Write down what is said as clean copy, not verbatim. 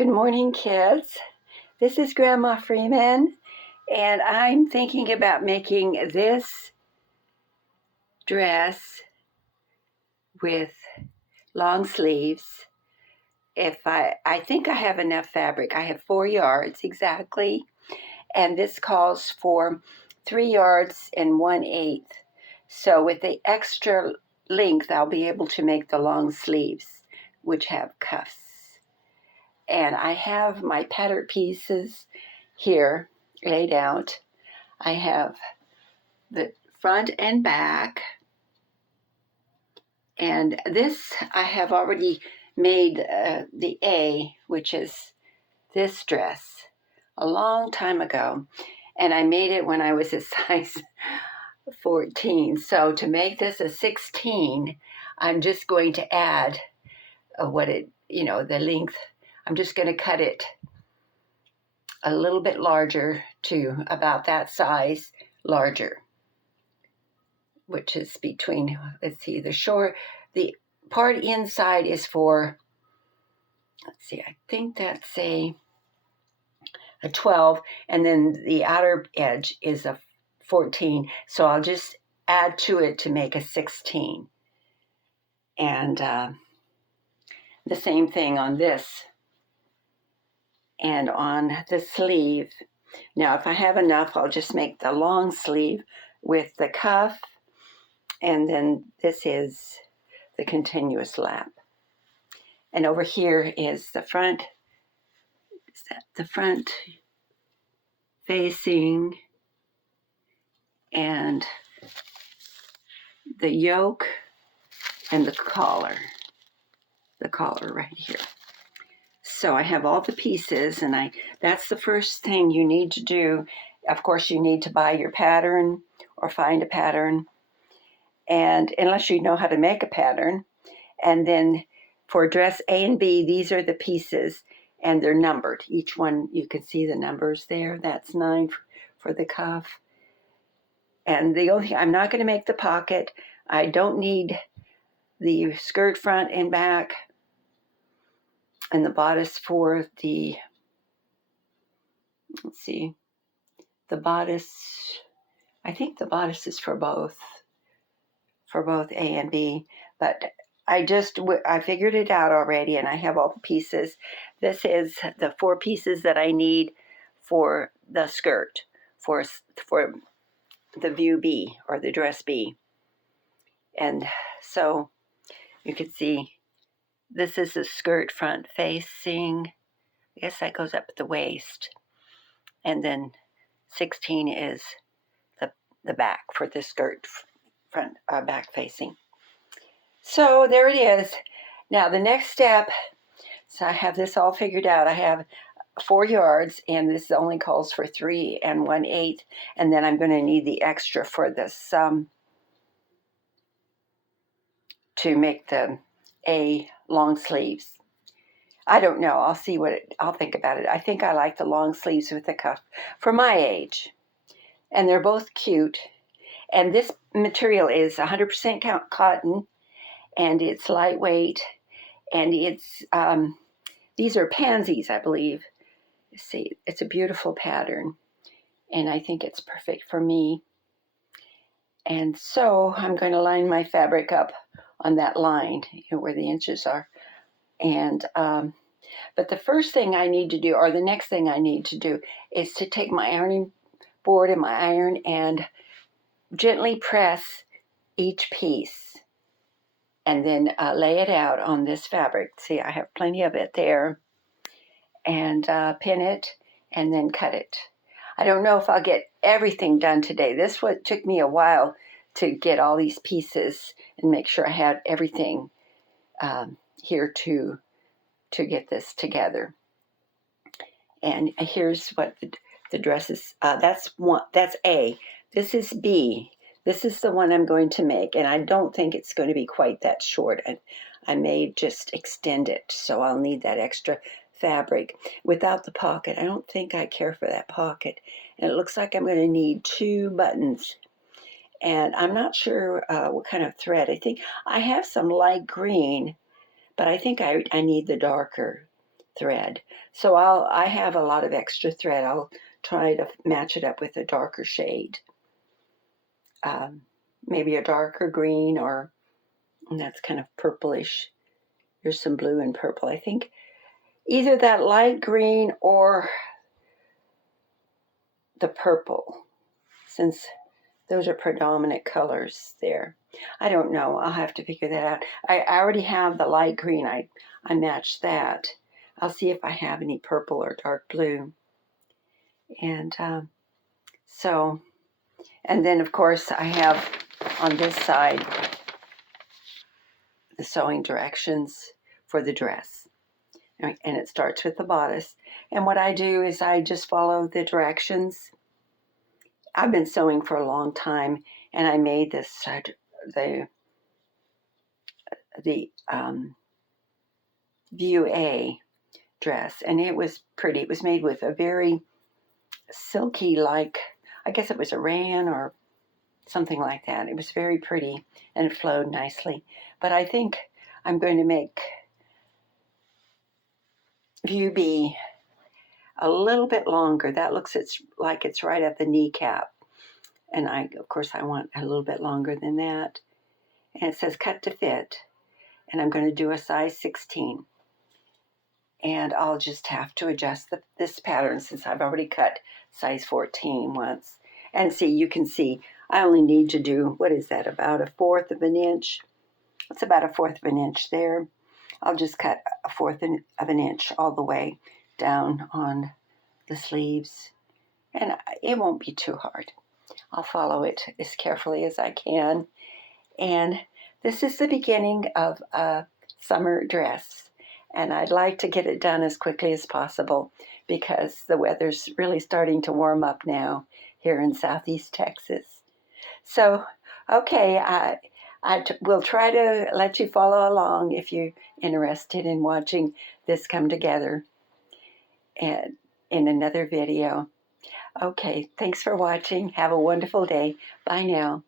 Good morning, kids. This is Grandma Freeman, and I'm thinking about making this dress with long sleeves. If I think I have enough fabric. I have 4 yards exactly, and this calls for 3 yards and 1/8. So with the extra length, I'll be able to make the long sleeves, which have cuffs. And I have my pattern pieces here laid out. I have the front and back, and this I have already made the A, which is this dress, a long time ago, and I made it when I was a size 14. So to make this a 16, I'm just going to add the length. I'm just going to cut it a little bit larger to about that size larger, which is between, let's see, the part inside is for, I think that's a 12, and then the outer edge is a 14. So I'll just add to it to make a 16. And the same thing on this and on the sleeve. Now, if I have enough, I'll just make the long sleeve with the cuff, and then this is the continuous lap. And over here is the front. Is that the front facing and the yoke and the collar right here. So I have all the pieces, and that's the first thing you need to do. Of course, you need to buy your pattern or find a pattern, and unless you know how to make a pattern. And then for dress A and B, these are the pieces, and they're numbered. Each one, you can see the numbers there. That's 9 for the cuff. And the only thing, I'm not going to make the pocket. I don't need the skirt front and back and the bodice for the, let's see, the bodice. I think the bodice is for both A and B, but I figured it out already, and I have all the pieces. This is the 4 pieces that I need for the skirt, for the view B or the dress B. And so you can see this is the skirt front facing. I guess that goes up at the waist. And then 16 is the back for the skirt front back facing. So there it is. Now the next step, so I have this all figured out. I have 4 yards, and this only calls for 3 1/8, and then I'm going to need the extra for this to make the A long sleeves. I don't know. I'll think about it. I think I like the long sleeves with the cuff for my age, and they're both cute. And this material is 100% cotton, and it's lightweight, and it's these are pansies, I believe. See, it's a beautiful pattern, and I think it's perfect for me. And so I'm going to line my fabric up on that line, where the inches are. And but the first thing I need to do, or the next thing I need to do, is to take my ironing board and my iron and gently press each piece, and then lay it out on this fabric. See, I have plenty of it there. And pin it, and then cut it. I don't know if I'll get everything done today. This took me a while to get all these pieces and make sure I had everything here to get this together. And here's what the dress is. That's A. This is B. This is the one I'm going to make, and I don't think it's going to be quite that short. I may just extend it, so I'll need that extra fabric without the pocket. I don't think I care for that pocket, and it looks like I'm going to need 2 buttons, and I'm not sure what kind of thread. I think I have some light green, but I think I need the darker thread. So I have a lot of extra thread. I'll try to match it up with a darker shade. Maybe a darker green, or and that's kind of purplish. Here's some blue and purple. I think either that light green or the purple, since those are predominant colors there. I don't know. I'll have to figure that out. I already have the light green. I matched that. I'll see if I have any purple or dark blue. And and then of course I have on this side the sewing directions for the dress. And it starts with the bodice. And what I do is I just follow the directions. I've been sewing for a long time, and I made this the View A dress, and it was pretty. It was made with a very silky, like, I guess it was a rayon or something like that. It was very pretty, and it flowed nicely. But I think I'm going to make View B a little bit longer. That looks like it's right at the kneecap. And of course, I want a little bit longer than that. And it says cut to fit. And I'm going to do a size 16. And I'll just have to adjust this pattern since I've already cut size 14 once. And see, you can see, I only need to do, what is that, about 1/4 of an inch? It's about 1/4 of an inch there. I'll just cut 1/4 of an inch all the way down on the sleeves. And it won't be too hard. I'll follow it as carefully as I can. And this is the beginning of a summer dress. And I'd like to get it done as quickly as possible because the weather's really starting to warm up now here in Southeast Texas. So, okay, I will try to let you follow along if you're interested in watching this come together and in another video. Okay, thanks for watching. Have a wonderful day. Bye now.